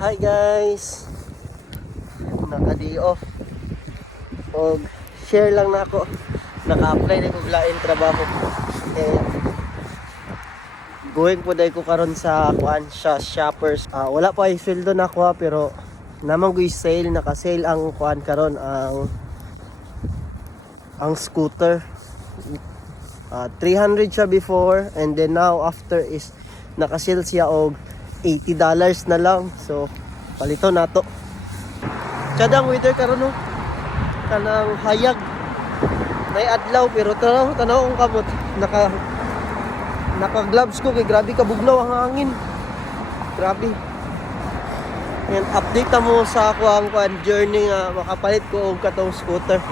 Hi guys! Naka-day off. Og share lang na ako. Naka-apply na ko lain trabaho. And going po dahil ko karon sa kuan sa shoppers. Ah, wala pa ay sweldo na ako ha, pero namang ko sale naka-sale ang kuan karon ang ang scooter. Ah, 300 siya before and then now after is naka-sale siya og 80 dollars na lang. So palito na to. Chadang weather karon no. Kanang hayag. May adlaw pero tanaw tanaw ang kamot. Naka naka gloves ko kay grabe ka bugnaw ang hangin. Grabe. And update na mo sa ako ang kuan journey nga makapalit ko og katong scooter.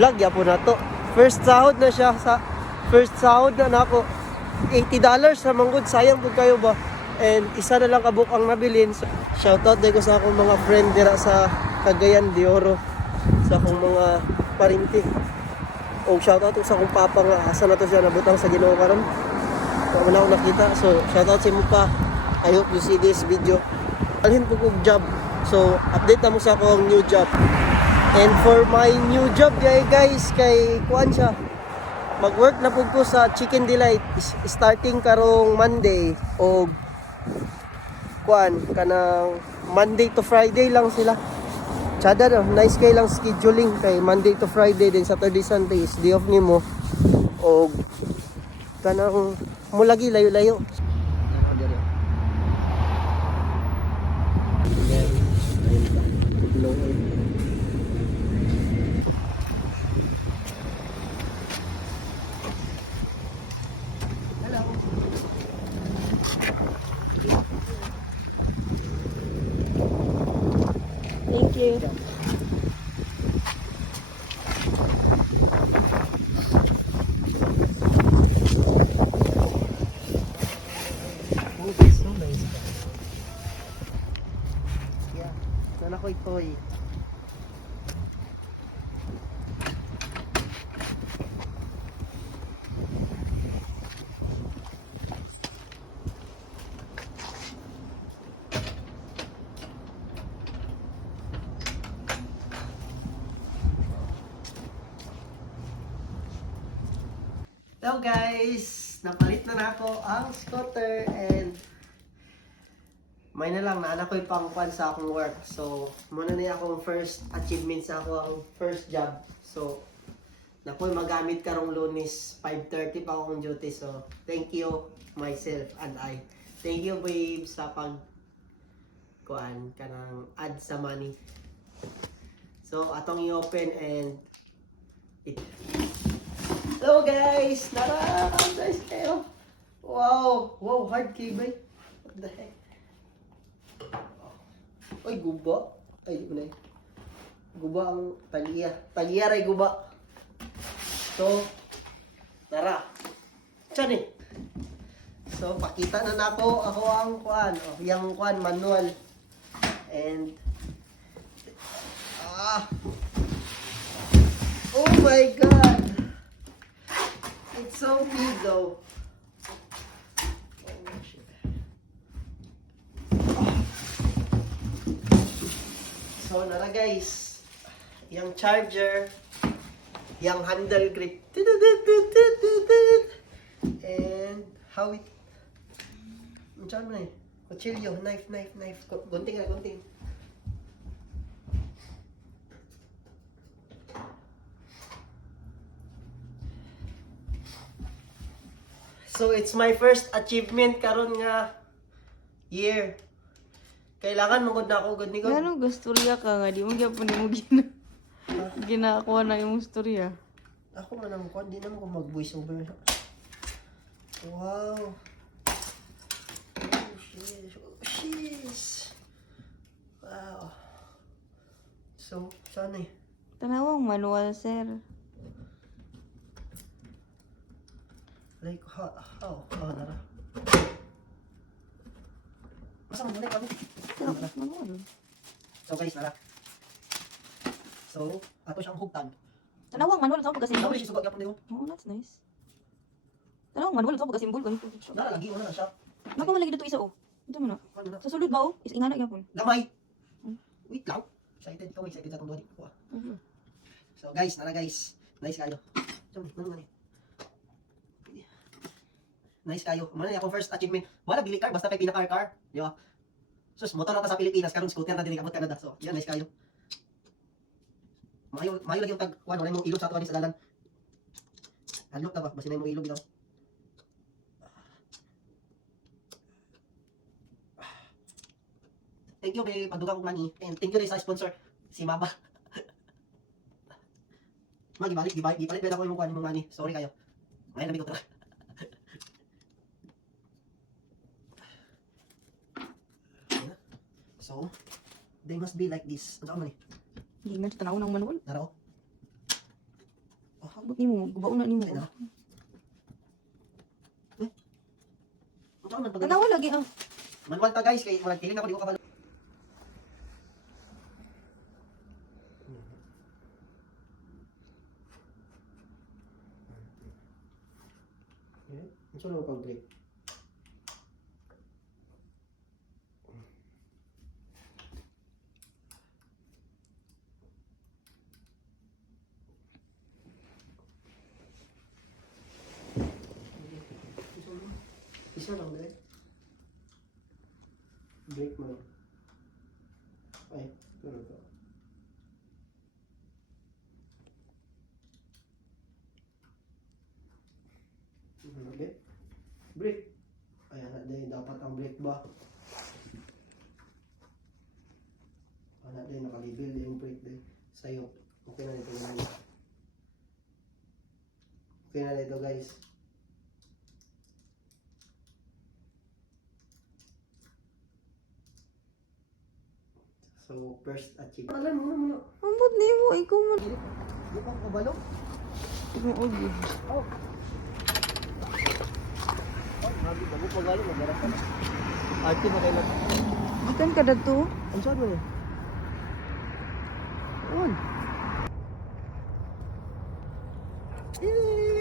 Vlog ya po na to. First sahod na siya sa first sahod na nako. 80 dollars sa manggod sayang pud kayo ba? And isa na lang kabuk ang nabilin. So, shoutout din ko sa akong mga friend dira sa Cagayan de Oro. Sa akong mga parinti. O shoutout sa akong papa nga asa na to siya nabutang sa Ginoo karon. So, wala akong nakita. So shoutout sa imo pa. I hope you see this video. Alhin ko kong job. So update na mo sa akong new job. And for my new job guys, guys kay kuan siya. Mag-work na pud ko sa Chicken Delight starting karong Monday o kuan kanang Monday to Friday lang sila. Tsada no, nice kay lang scheduling kay Monday to Friday din Saturday Sunday is day off nimo o kanang mulagi layo-layo. Thank you. Yeah, sana ko ito Hello guys! Napalit na na ako ang scooter and may na lang na ko pang pan sa akong work. So, muna na akong first achievement sa ako ang first job. So, nakoy magamit karong lunes 5.30 pa akong duty. So, thank you myself and I. Thank you babe sa pag kuan kanang add sa money. So, atong i-open and it Hello guys! Nara! Guys kayo! Wow! Wow! Hard cable! What the heck? Ay, guba! Ay, di eh. Guba ang taliya. Taliya ray guba. So, tara. Tiyan eh. So, pakita na nako ako ang kuan. Oh, yung kuan, manual. And, ah! Oh my God! So shit. So, nara guys. Yung charger. Yung handle grip. And how it... Ang mo na eh? Kutsilyo, knife, knife, knife. Gu- Gunting na, gunting. So it's my first achievement karon nga year. Kailangan mungod na ako good ni God. Ano gasturya ka nga? Di mo gyapon mo gina. Ginakuha na yung storya. Ako man ang kwan, di naman ko mag-voice over. Wow. Oh shit. Oh sheesh. Wow. So, sana eh. Tanawang manual, sir. Like, how? How? Oh, nara. Masa mo muna kami? Manual. So guys, nara. So, ato siyang hugtan. Tanawang manual sa Ano pagkasimbol. siya sugat yapon? Oh, that's nice. Tanawang manual sa pagkasimbol. Ganito. Nara lagi una na siya. Napamalagi dito isa oh. Ito mo na. Ano na? Sa sulod ba oh? Is ingana gyapon. Gamay. Wait lang. Excited ikaw, excited sa itong duwali. Kuha. So guys, nara guys. Nice kayo. Diyan, ano nga ni? Nice kayo. Ano na akong first achievement. Wala bili car, basta kay pinaka car. Di ba? Sus, motor na ta sa Pilipinas, karon scooter na din abot Canada. So, yan nice kayo. Mayo, mayo lagi yung tag, kuan, wala yung ilog sa tuwan sa dalan. Halok na ba? Basta na yung ilog bitaw. Thank you kay pagdugang kong money. And thank you rin sa sponsor, si Mama. Mga gibalik, gibalik, gipalit pwede ako yung kuha ng money. Sorry kayo. Ngayon namin ko ito. So, they must be like this. Ano man eh? Hindi man tanaw nang manual. Naro? Abot nimo, gubaon na nimo. Ayun na. Eh? Ano man pag Tanaw lagi ah. Manual ta guys, kay walang feeling ako, di ko kabalo. Ano na pag-break? Isa lang, break. Break mo lang. Ay. Okay. Break. Ayan na din, dapat ang break ba? Ano din, nakalibel din yung break din. Sa'yo. Okay na nito. Okay na nito guys. So, first achieve. Alam mo na muna. Ambot nimo ikaw man. Di ba kabalo? Ogi. Oh. Oh, mabi ka mo pagalo, magarap ka na. Arte mo kayo Gikan ka dadto. Ang saan mo niya? On. Eh.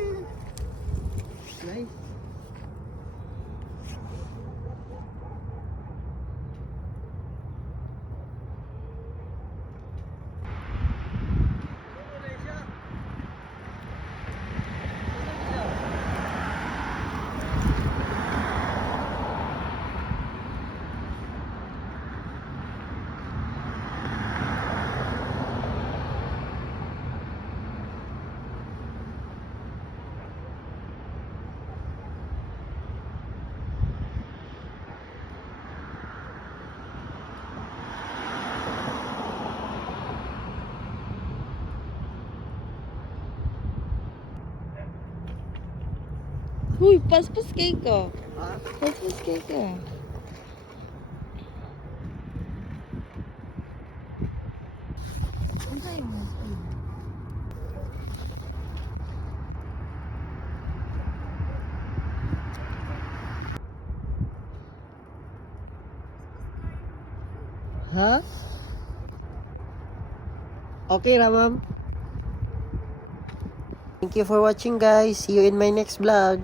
Nice. Huy, paspas kay ka. Paspas kay ka. Ano? Ha? Okay ra, ma'am. Thank you for watching, guys. See you in my next vlog.